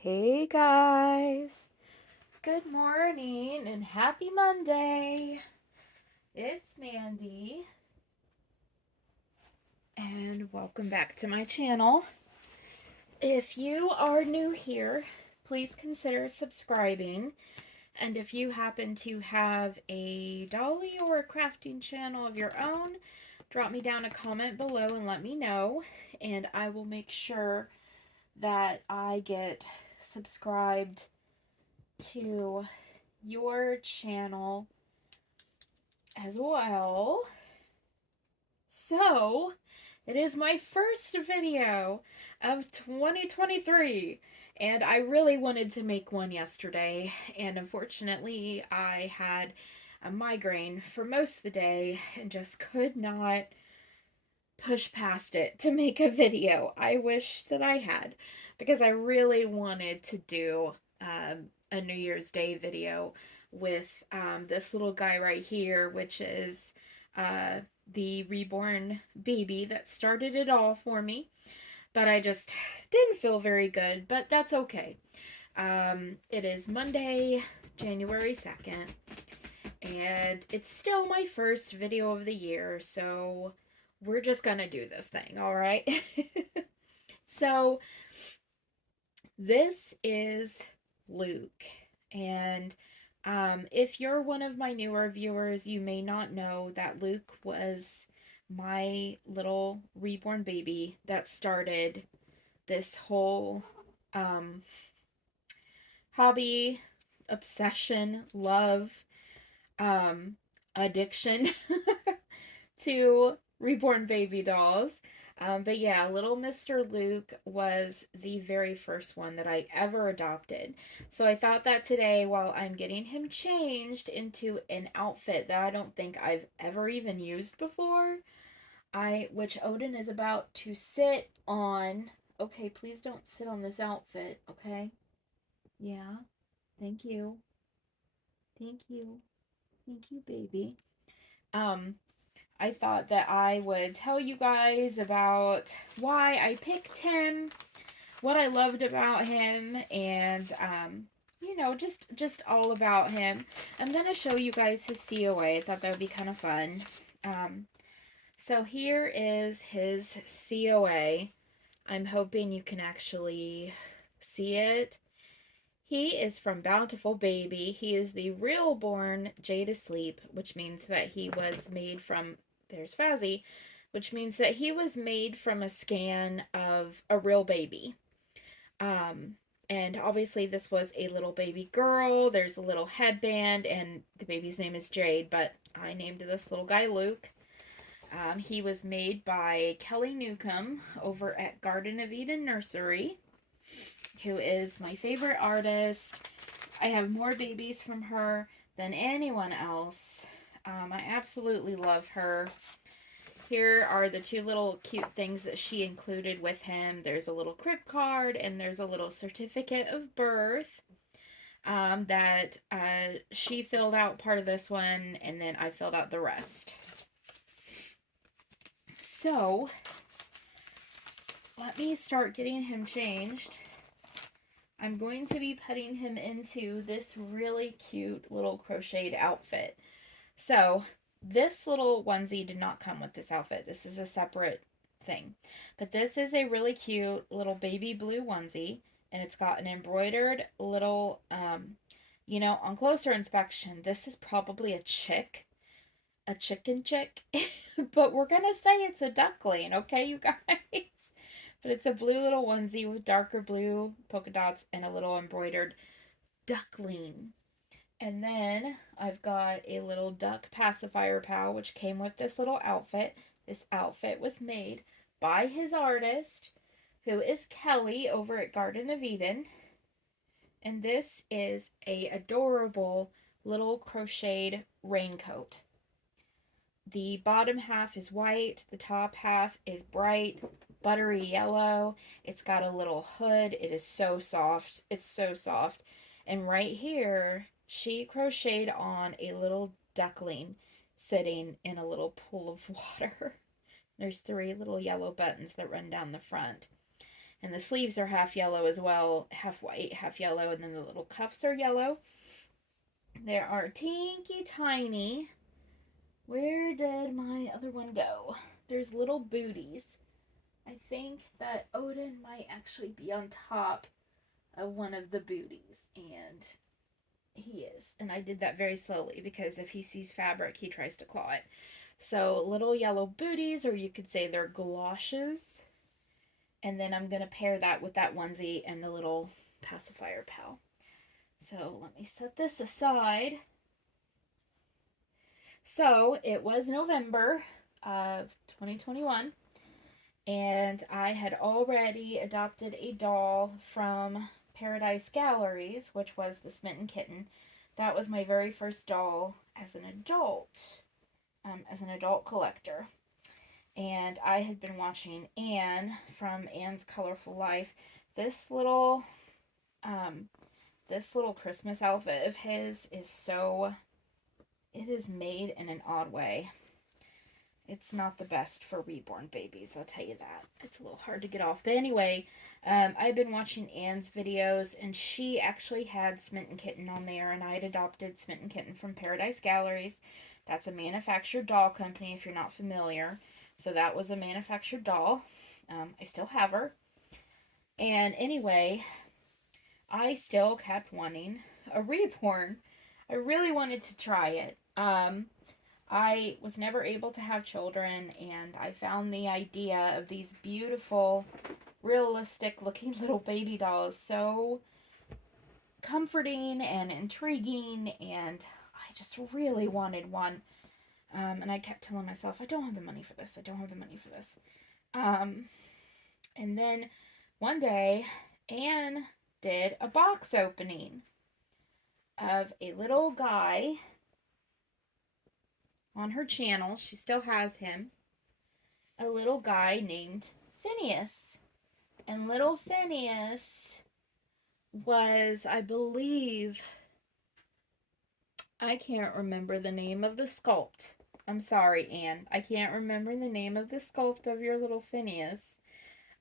Hey guys, good morning and happy Monday. It's Mandy, and welcome back to my channel. If you are new here, please consider subscribing. And if you happen to have a dolly or a crafting channel of your own, drop me down a comment below and let me know, and I will make sure that I get subscribed to your channel as well. So, it is my first video of 2023, and I really wanted to make one yesterday, and unfortunately, I had a migraine for most of the day and just could not push past it to make a video. I wish that I had, because I really wanted to do a New Year's Day video with this little guy right here, which is uh, the Reborn baby that started it all for me. But I just didn't feel very good, but that's okay. It is Monday, January 2nd, and it's still my first video of the year, so we're just gonna do this thing, all right? So, this is Luke, and if you're one of my newer viewers, you may not know that Luke was my little reborn baby that started this whole um, hobby, obsession, love, um, addiction to reborn baby dolls. But yeah, little Mr. Luke was the very first one that I ever adopted. So I thought that today, while I'm getting him changed into an outfit that I don't think I've ever even used before, which Odin is about to sit on. Okay, please don't sit on this outfit, okay? Yeah, thank you. Thank you. Thank you, baby. Um, I thought that I would tell you guys about why I picked him, what I loved about him, and just all about him. I'm gonna show you guys his COA. I thought that would be kind of fun. Um, so here is his COA. I'm hoping you can actually see it. He is from Bountiful Baby. He is the real born Jade asleep, which means that he was made from, there's Fazzy, which means that he was made from a scan of a real baby. Um, and obviously this was a little baby girl. There's a little headband, and the baby's name is Jade, but I named this little guy Luke. He was made by Kelly Newcomb over at Garden of Eden Nursery, who is my favorite artist. I have more babies from her than anyone else. I absolutely love her. Here are the two little cute things that she included with him. There's a little crib card and there's a little certificate of birth that she filled out part of this one, and then I filled out the rest. So, let me start getting him changed. I'm going to be putting him into this really cute little crocheted outfit. So, this little onesie did not come with this outfit. This is a separate thing. But this is a really cute little baby blue onesie, and it's got an embroidered little, on closer inspection, this is probably a chicken chick, but we're gonna say it's a duckling, okay, you guys? But it's a blue little onesie with darker blue polka dots and a little embroidered duckling. And then I've got a little duck pacifier pal, which came with this little outfit. This outfit was made by his artist, who is Kelly over at Garden of Eden. And this is a adorable little crocheted raincoat. The bottom half is white, the top half is bright, buttery yellow. It's got a little hood. It is so soft. It's so soft. And right here, she crocheted on a little duckling sitting in a little pool of water. There's three little yellow buttons that run down the front. And the sleeves are half yellow as well, half white, half yellow, and then the little cuffs are yellow. There are teeny tiny. Where did my other one go? There's little booties. I think that Odin might actually be on top of one of the booties, and he is. And I did that very slowly because if he sees fabric, he tries to claw it. So little yellow booties, or you could say they're galoshes. And then I'm going to pair that with that onesie and the little pacifier pal. So let me set this aside. So it was November of 2021, and I had already adopted a doll from Paradise Galleries, which was the Smitten Kitten. That was my very first doll as an adult collector. And I had been watching Anne from Anne's Colorful Life. This little Christmas outfit of his is so, it is made in an odd way. It's not the best for reborn babies, I'll tell you that. It's a little hard to get off. But anyway, I've been watching Anne's videos, and she actually had Smitten Kitten on there, and I had adopted Smitten Kitten from Paradise Galleries. That's a manufactured doll company, if you're not familiar. So that was a manufactured doll. I still have her. And anyway, I still kept wanting a reborn. I really wanted to try it. I was never able to have children, and I found the idea of these beautiful, realistic looking little baby dolls so comforting and intriguing, and I just really wanted one. And I kept telling myself, I don't have the money for this. I don't have the money for this. And then one day, Anne did a box opening of a little guy on her channel. She still has him. A little guy named Phineas. And little Phineas was, I believe, I can't remember the name of the sculpt. I'm sorry, Anne. I can't remember the name of the sculpt of your little Phineas.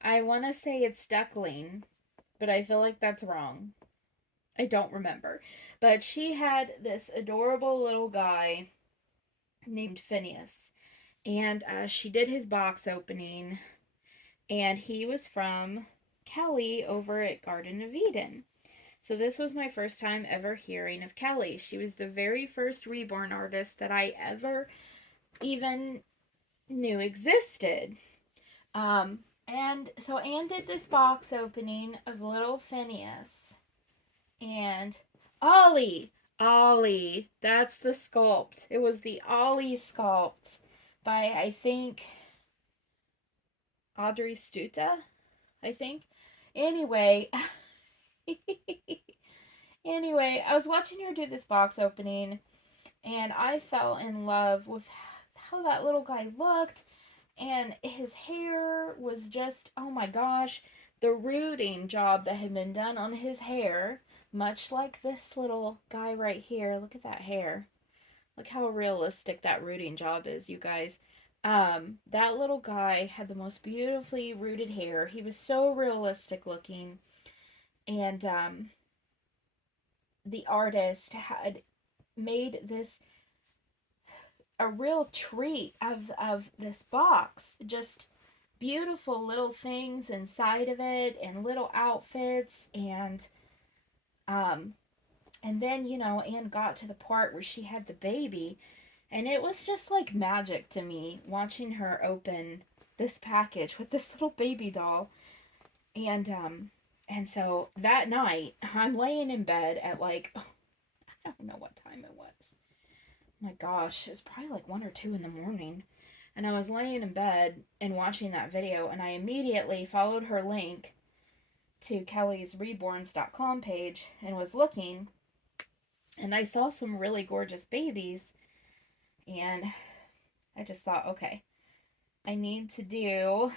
I want to say it's Duckling, but I feel like that's wrong. I don't remember. But she had this adorable little guy named Phineas. And she did his box opening, and he was from Kelly over at Garden of Eden. So this was my first time ever hearing of Kelly. She was the very first reborn artist that I ever even knew existed. And so Anne did this box opening of little Phineas. And Ollie, that's the sculpt. It was the Ollie sculpt by, I think, Audrey Stuta, I think. Anyway, I was watching her do this box opening, and I fell in love with how that little guy looked, and his hair was just, oh my gosh, the rooting job that had been done on his hair, much like this little guy right here. Look at that hair. Look how realistic that rooting job is, you guys. That little guy had the most beautifully rooted hair. He was so realistic looking. And the artist had made this a real treat of this box. Just beautiful little things inside of it, and little outfits, and then, Anne got to the part where she had the baby, and it was just like magic to me watching her open this package with this little baby doll. And so that night, I'm laying in bed at like, I don't know what time it was. My gosh, it was probably like 1 or 2 in the morning. And I was laying in bed and watching that video, and I immediately followed her link to Kelly's Reborns.com page and was looking, and I saw some really gorgeous babies, and I just thought, okay, I need to do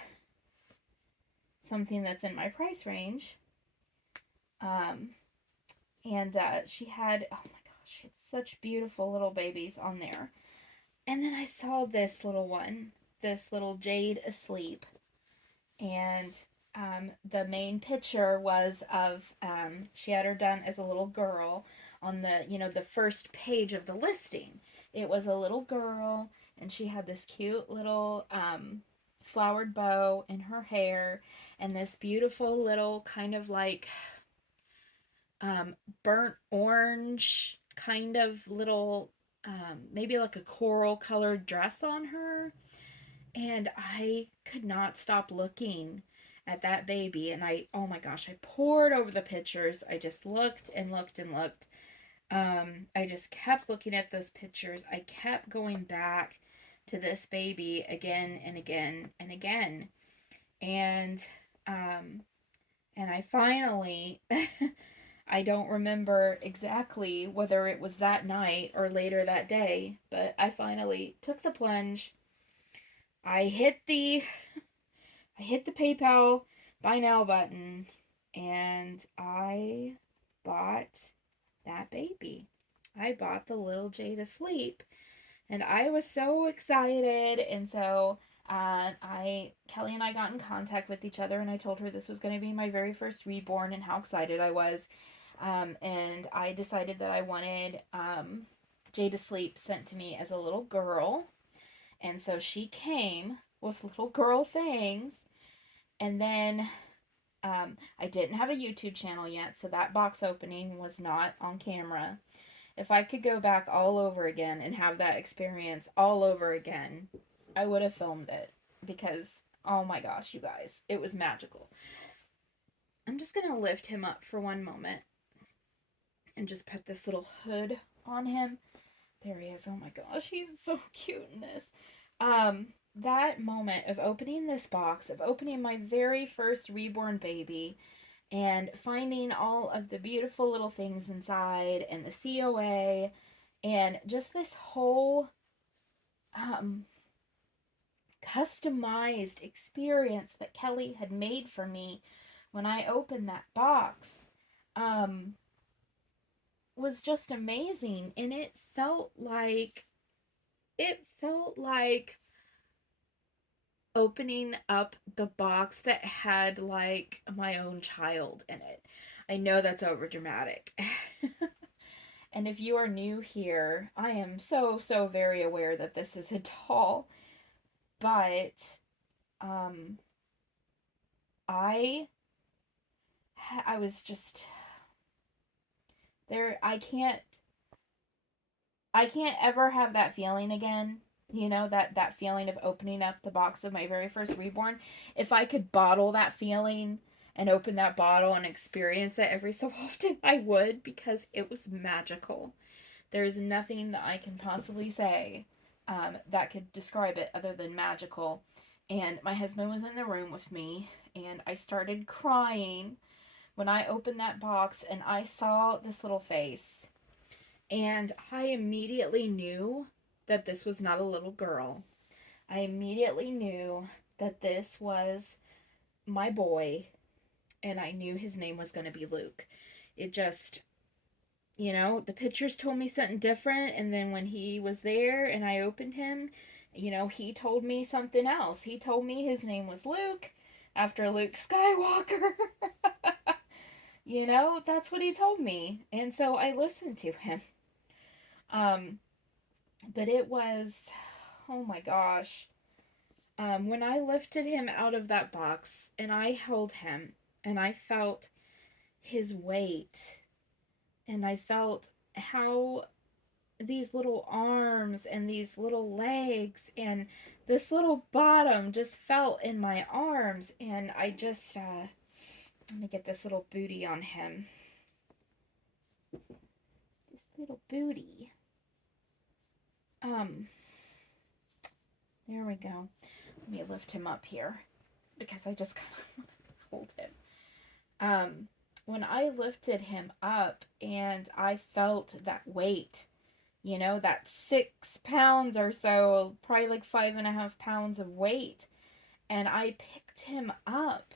something that's in my price range. And she had, oh my gosh, she had such beautiful little babies on there. And then I saw this little one, this little Jade asleep. And the main picture was of, she had her done as a little girl on the, the first page of the listing. It was a little girl, and she had this cute little flowered bow in her hair, and this beautiful little kind of like um, burnt orange kind of little, maybe like a coral colored dress on her. And I could not stop looking at that baby. And oh my gosh, I pored over the pictures. I just looked and looked and looked. I just kept looking at those pictures. I kept going back to this baby again and again and again. And, um, and I finally, I don't remember exactly whether it was that night or later that day, but I finally took the plunge. I hit the I hit the PayPal buy now button, and I bought that baby. I bought the little Jade asleep, and I was so excited. And so I Kelly and I got in contact with each other, and I told her this was going to be my very first reborn and how excited I was. And I decided that I wanted Jade asleep sent to me as a little girl, and so she came with little girl things. And then I didn't have a YouTube channel yet, so that box opening was not on camera. If I could go back all over again and have that experience all over again, I would have filmed it because, oh my gosh, you guys, it was magical. I'm just going to lift him up for one moment and just put this little hood on him. There he is. Oh my gosh, he's so cute in this. That moment of opening this box, of opening my very first reborn baby, and finding all of the beautiful little things inside, and the COA, and just this whole um, customized experience that Kelly had made for me when I opened that box, um, was just amazing. And it felt like opening up the box that had like my own child in it. I know that's over dramatic. And if you are new here, I am so, so very aware that this is a doll. But um I I was just there. I can't ever have that feeling again. That feeling of opening up the box of my very first reborn. If I could bottle that feeling and open that bottle and experience it every so often, I would, because it was magical. There is nothing that I can possibly say that could describe it other than magical. And my husband was in the room with me, and I started crying when I opened that box and I saw this little face. And I immediately knew that this was not a little girl. I immediately knew that this was my boy, and I knew his name was going to be Luke. It just, the pictures told me something different, and then when he was there and I opened him, he told me something else. He told me his name was Luke, after Luke Skywalker. That's what he told me. And so I listened to him. Um, but it was, oh my gosh. When I lifted him out of that box and I held him and I felt his weight, and I felt how these little arms and these little legs and this little bottom just felt in my arms, and I just, let me get this little booty on him. This little booty. There we go. Let me lift him up here because I just kind of want to hold him. When I lifted him up and I felt that weight, that 6 pounds or so, probably like 5.5 pounds of weight, and I picked him up.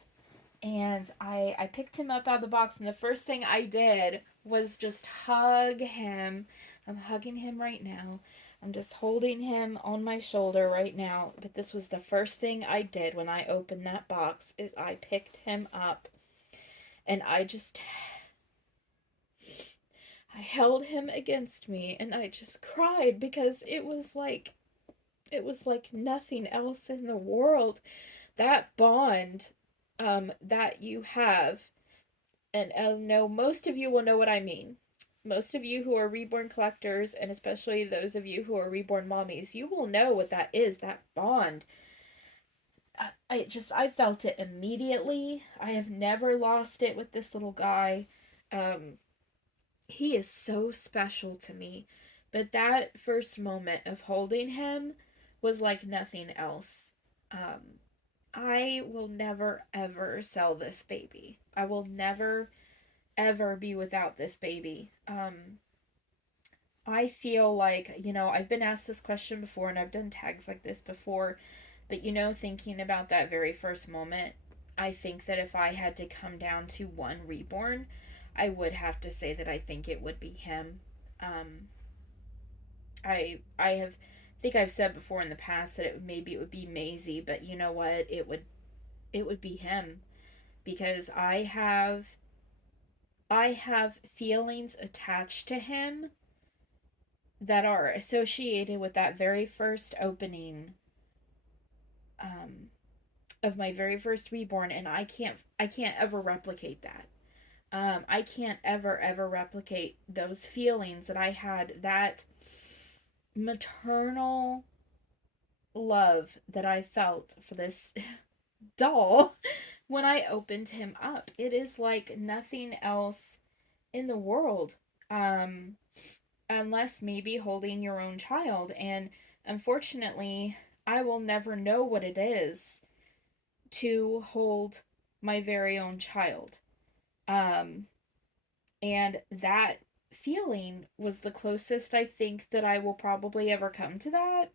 And I picked him up out of the box, and the first thing I did was just hug him. I'm hugging him right now. I'm just holding him on my shoulder right now, but this was the first thing I did when I opened that box is I picked him up and I held him against me and I just cried because it was like nothing else in the world. That bond that you have, and no, most of you will know what I mean. Most of you who are reborn collectors, and especially those of you who are reborn mommies, you will know what that is, that bond. I felt it immediately. I have never lost it with this little guy. Um, he is so special to me. But that first moment of holding him was like nothing else. Um, I will never ever sell this baby. I will never ever be without this baby. I feel like, I've been asked this question before and I've done tags like this before, but thinking about that very first moment, I think that if I had to come down to one reborn, I would have to say that I think it would be him. Um, I think I've said before in the past that maybe it would be Maisie, but you know what? It would be him because I have feelings attached to him that are associated with that very first opening um, of my very first reborn, and I can't ever replicate that. I can't ever replicate those feelings that I had, that maternal love that I felt for this doll when I opened him up. It is like nothing else in the world. Um, unless maybe holding your own child. And unfortunately, I will never know what it is to hold my very own child. Um, and that feeling was the closest I think that I will probably ever come to that.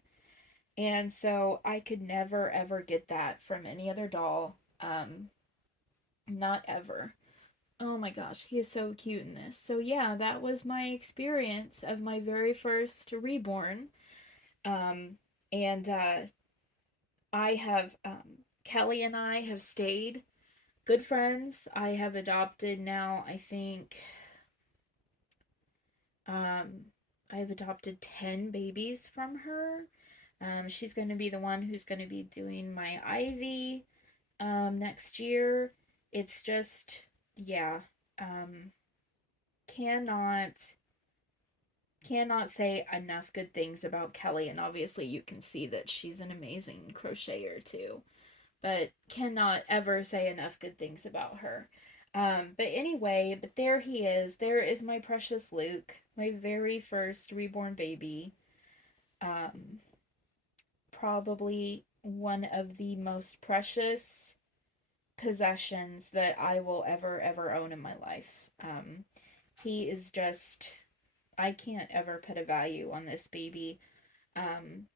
And so I could never ever get that from any other doll. Not ever. Oh my gosh, he is so cute in this. So yeah, that was my experience of my very first reborn. Um, and I have Kelly and I have stayed good friends. I have adopted now, I think um, I've adopted 10 babies from her. She's going to be the one who's going to be doing my Ivy next year. It's just, yeah, um, cannot cannot say enough good things about Kelly, and obviously you can see that she's an amazing crocheter too, but cannot ever say enough good things about her. But anyway, but there he is. There is my precious Luke, my very first reborn baby. Um, Probably one of the most precious possessions that I will ever own in my life. He is just, I can't ever put a value on this baby. Um,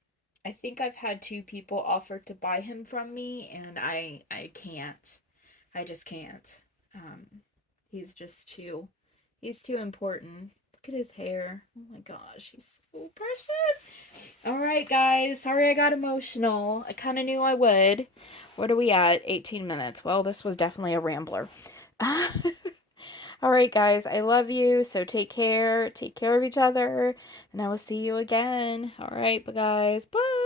I think I've had two people offer to buy him from me, and I can't. I just can't. Um, he's just he's too important. Look at his hair. Oh my gosh, he's so precious. All right, guys. Sorry I got emotional. I kind of knew I would. What are we at? 18 minutes. Well, this was definitely a rambler. All right, guys. I love you. So take care. Take care of each other. And I will see you again. All right, bye, guys. Bye.